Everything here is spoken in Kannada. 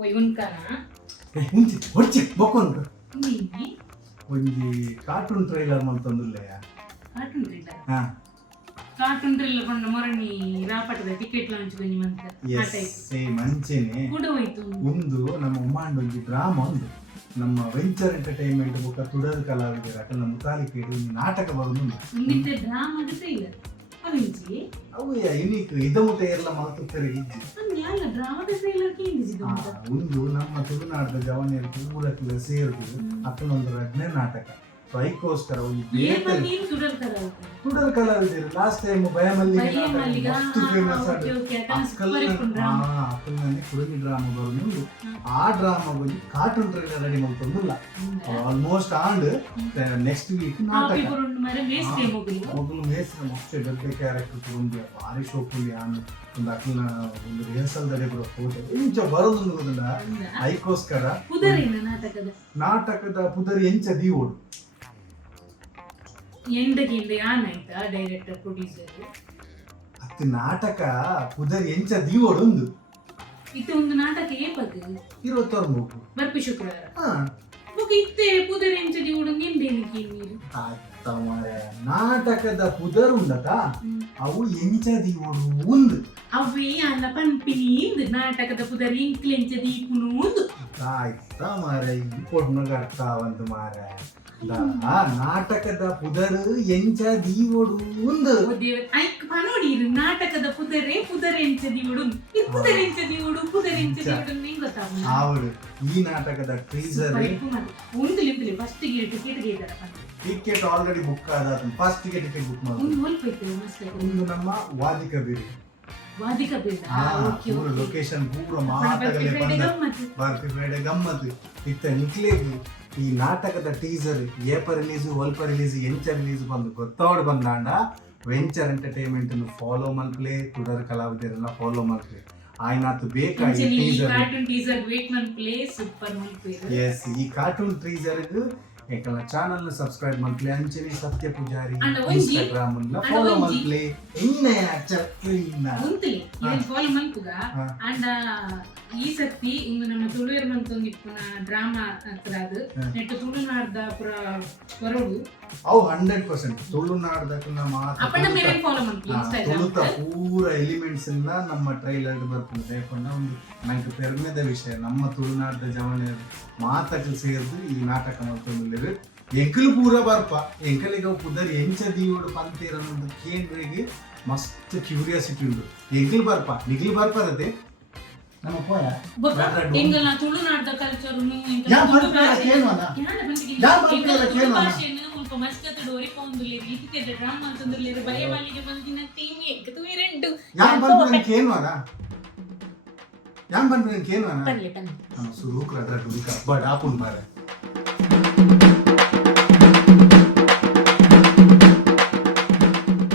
ಒಯ್ ಉನ್ಕನ ಮುಂಚೆ ಹೊಚ್ಚೆ ಬೊಕ್ಕೊಂಡ್ರು ನೀನಿ ಒಂಜಿ ಕಾರ್ಟೂನ್ ಟ್ರೈಲರ್ ಮಂತಂದುಲ್ಲೆ ಕಾರ್ಟೂನ್ ಟ್ರೈಲರ್ ಹಾ ಕಾರ್ಟೂನ್ ಟ್ರೈಲರ್ ಪಂಡ ಮೊರನಿ ರಾಪಟದ ಟಿಕೆಟ್ ಲಾಂಚ್ ಗೊಂಜಿ ಮಂತ ಆ ಟೈಪ್ ಸೇಮ್ ಅಂಚೆನೆ ಕೂಡ ಹೋಯ್ತು ಒಂದು ನಮ್ಮ ಉಮ್ಮಾಂಡ್ ಒಂಜಿ ಡ್ರಾಮಾ ಒಂದು ನಮ್ಮ ವೆಂಚರ್ ಎಂಟರ್ಟೈನ್ಮೆಂಟ್ ಬುಕ್ಕ ತುಡರ್ ಕಲಾವಿದರ ಅಕಲ್ನ ಮುತಾಲಿಕೆಡು ಒಂಜಿ ನಾಟಕ ಬರೋದು ಇಂದಿತ್ತೆ ಡ್ರಾಮಾದ ಟ್ರೈಲರ್ ಅವಿಂಚಿ ಅವು ಯುನೀಕ್ ಇದ ಮುಟ ಎಲ್ಲ ಮಲ್ತುತ್ತಾರೆ ಇಜ್ಜಿ ಅನ್ಯಾಲ ಡ್ರಾಮಾದ ಟ್ರೈಲರ್ ಕೇಂದಿಸಿದ್ದು ಒಂದು ನಮ್ಮ ತುಳುನಾಡದ ಜವನಿಯರು ಪೂರಕ್ಲ ಸೇರಿದು ಅಕ್ಕನೊಂದು ರಡ್ನೆ ನಾಟಕ ಸೊ ಅದಕ್ಕೋಸ್ಕರ ಒಂದು ನೀನು ತುಡರ್ ತುಡರ್ ಕಲಾವಿದರು ಲಾಸ್ಟ್ ಟೈಮ್ ಭಯಮಲ್ಲಿಗೆ ಮಸ್ತ್ ಫೇಮಸ್ ಅಕ್ಕನಲ್ಲಿ ಕುರುಮಿ ಡ್ರಾಮಾ ಬರೋದು ಆ ಡ್ರಾಮಾ ಬಂದು ಕಾರ್ಟೂನ್ ಟ್ರೈಲರ್ ರೆಡಿ ಮಾಡ್ಕೊಂಡುಲ್ಲ ಆಲ್ಮೋಸ್ಟ್ ಆಂಡ್ ನೆಕ್ಸ್ಟ್ ವೀಕ್ ನಾಟಕ ಮೊದಲು ಮೇಸ್ನ ಮಸ್ತ್ ದೊಡ್ಡ ಕ್ಯಾರೆಕ್ಟರ್ ತಗೊಂಡು ಭಾರಿ ಶೋಕುಲಿ ಆನು ಒಂದು ಅಕ್ಕನ ಒಂದು ರಿಹರ್ಸಲ್ ದಡೆ ಬರೋ ಫೋಟೋ ಇಂಚ ಬರೋದೊಂದು ಗೊತ್ತಿಲ್ಲ ಅದಕ್ಕೋಸ್ಕರ ನಾಟಕದ ಪುದರ್ ಎಂಚ ದೀವೋಡು ಎಂಡಗಿಂದ ಯಾನಾಯ್ತಾ ಡೈರೆಕ್ಟರ್ ಪ್ರೊಡ್ಯೂಸರ್ ಅತ್ತು ನಾಟಕ ಪುದರ್ ಎಂಚ ದೀವೋಡು ಒಂದು ಇತ್ತೆ ಒಂದು ನಾಟಕ ಏಪದು 23 ಬರ್ಪಿ ಶುಕ್ರವಾರ ಬುಕ್ ಇತ್ತೆ ಪುದರ್ ಎಂಚ ದೀವೋಡು ಎಂದೇನಿಕೆ ನೀರು ಆಯ್ತ ಮಾರೆ ನಾಟಕದ ಪುದರ್ ಉಂಡತ ಅವು ಎಂಚ ದೀವೋಡು ಒಂದು ಅವೇ ಅಲ್ಲ ಪಂಪಿನಿ ನಾಟಕದ ಪುದರ್ ಎಂಕ್ಲೆಂಚ ದೀಪುನು ಒಂದು ಆಯ್ತ ಮಾರೆ ಈ ಕೊಡ್ನಗ ಅರ್ಥ ಒಂದು ಮಾರೆ ನಾಟಕದ ಪುದರ್ ಎಂಚ ದೀವೋಡು ಒಂದು ಐಕ್ ಪನೋಡಿ ನಾಟಕದ ಪುದರೇ ಪುದರ್ ಎಂಚ ದೀವೋಡು ಪುದರ್ ಎಂಚ ದೀವೋಡು ಪುದರ್ ಎಂಚ ದೀವೋಡು ನಿಂಗೆ ಗೊತ್ತಾಗ ಅವರು ಈ ನಾಟಕದ ಟೀಸರ್ ಒಂದು ಲಿಂಪ್ಲಿ ಫಸ್ಟ್ ಗೆ ಟಿಕೆಟ್ ಗೆ ಇದಾರ ಟಿಕೆಟ್ ಆಲ್ರೆಡಿ ಬುಕ್ ಆದ ಫಸ್ಟ್ ಗೆ ಟಿಕೆಟ್ ಬುಕ್ ಮಾಡಿ ಒಂದು ಹೋಲ್ಪೈತೆ ಮಸ್ತ್ ಒಂದು ನಮ್ಮ ವಾದಿಕ ಬೇರೆ ವಾದಿಕ ಬೇಡ ಓಕೆ ಪೂರ ಲೊಕೇಶನ್ ಪೂರ ಮಾತಗಲೇ ಬಂದ ಬರ್ತಿ ಫ್ರೈಡೆ ಗಮ್ಮತ್ ಇತ್ತ ನಿಕ್ಲೇಗಿ ಈ ನಾಟಕದ ಟೀಸರ್ ಏಪ ರಿಲೀಸ್ ಒಲ್ಪ ರಿಲೀಸ್ ಎಂಚ ರಿಲೀಸ್ ಬಂದು ಗೊತ್ತಾವಡು ಬಂದಾಂಡ ವೆಂಚರ್ ಎಂಟರ್ಟೈನ್ಮೆಂಟ್ ಫಾಲೋ ಮಲ್ಪ್ಲೆ ತುಡರ್ ಕಲಾವಿದರೆಲ್ಲ ಫಾಲೋ ಮಲ್ಪ್ಲೆ ಆಯ್ನಾತು ಬೇಕಾಗಿ ಟೀಸರ್ ಕಾರ್ಟೂನ್ ಟೀಸರ್ ವೇಟ್ ಮಲ್ಪ್ಲೆ ಸೂಪರ್ ಮಲ್ಪ್ಲೆ ಎಸ್ ಈ ಕಾರ್ಟೂನ್ ಟೀಸರ್ ಏಕಲ ಚಾನಲ್ ನ ಸಬ್ಸ್ಕ್ರೈಬ್ ಮಲ್ಪ್ಲೆ ಅಂಚನೆ ಸತ್ಯ ಪೂಜಾರಿ ಇನ್ಸ್ಟಾಗ್ರಾಮ್ ನ ಫಾಲೋ ಮಲ್ಪ್ಲೆ ಇನ್ನೆ ಚಕ್ರಿನ ಉಂತಲಿ ಇದನ್ನ ಫಾಲೋ ಮಲ್ಪುಗ ಅಂಡ ಈ ಸತಿ ಇಂದು ನಮ್ಮ ತುಳುವೇರ್ ಮಂತೊಂದಿಪ್ಪುನ ಡ್ರಾಮಾ ಅತ್ರದು ನೆಟ್ಟು ತುಳುನಾಡ್ದ ಪುರ ಹೊರಡು ಅವು 100% ತುಳುನಾಡ್ದಕ್ಕನ ಮಾತ್ರ ಅಪ್ಪನ ಮೇಲೆ ಫಾಲೋ ಮಲ್ಪುಗ ಇನ್ಸ್ಟಾಗ್ರಾಮ್ ತುಳುತ ಪೂರ ಎಲಿಮೆಂಟ್ಸ್ ಇಂದ ನಮ್ಮ ಟ್ರೈಲರ್ ಬರ್ತದೆ ದೇಕೊಂಡ ಒಂದು ನಂಗೆ ಪೆರ್ಮೆದ ವಿಷಯ ನಮ್ಮ ತುಳುನಾಡ್ದ ಜವನ ಮಾತಕ್ಕೆ ಸೇರಿದು ಈ ನಾಟಕ ಮಾಡ್ಕೊಂಡಿದ್ದೇವೆ ಎಂಕಲು ಪೂರ ಬರ್ಪ ಎಂಕಲಿಗೆ ಪುದರ್ ಎಂಚ ದೀವೋಡು ಪಂತೀರ ಅನ್ನೋದು ಕೇಂದ್ರಿಗೆ ಮಸ್ತ್ ಕ್ಯೂರಿಯಾಸಿಟಿ ಉಂಟು ಎಂಕಲು ಬರ್ಪ ನಿಗ್ಲು ಬರ್ಪರದೆ ನಮ್ಮ ಪೋಯ ಎಂಗಲ ತುಳುನಾಡ್ದ ಕಲ್ಚರ್ ಯಾ ಬರ್ಪರ ಕೇಳ್ವನ ಯಾ ಬರ್ಪರ ಕೇಳ್ವನ ಮುಲ್ಪ ಮಸ್ಕತ್ ಡೋರಿ ಪೌಂದುಲೆ ರೀತಿತೆ ಡ್ರಾಮಾ ಅಂತಂದುಲೆ ಬಯಮಲ್ಲಿಗೆ ಬಂದಿನ ಟೀಮ್ ಎಕ್ಕತು ಇರೆಂಟು ಯಾ ಬರ್ಪರ ಕೇಳ್ವನ ಯಾ ಬರ್ಪರ ಕೇಳ್ವನ ಪರ್ಲೆ ಪರ್ಲೆ ಸುರುಕ್ರ ಅದ್ರ ಡುಡಿಕ ಬಡ್ ಆಪುನ್ ಬಾರೆ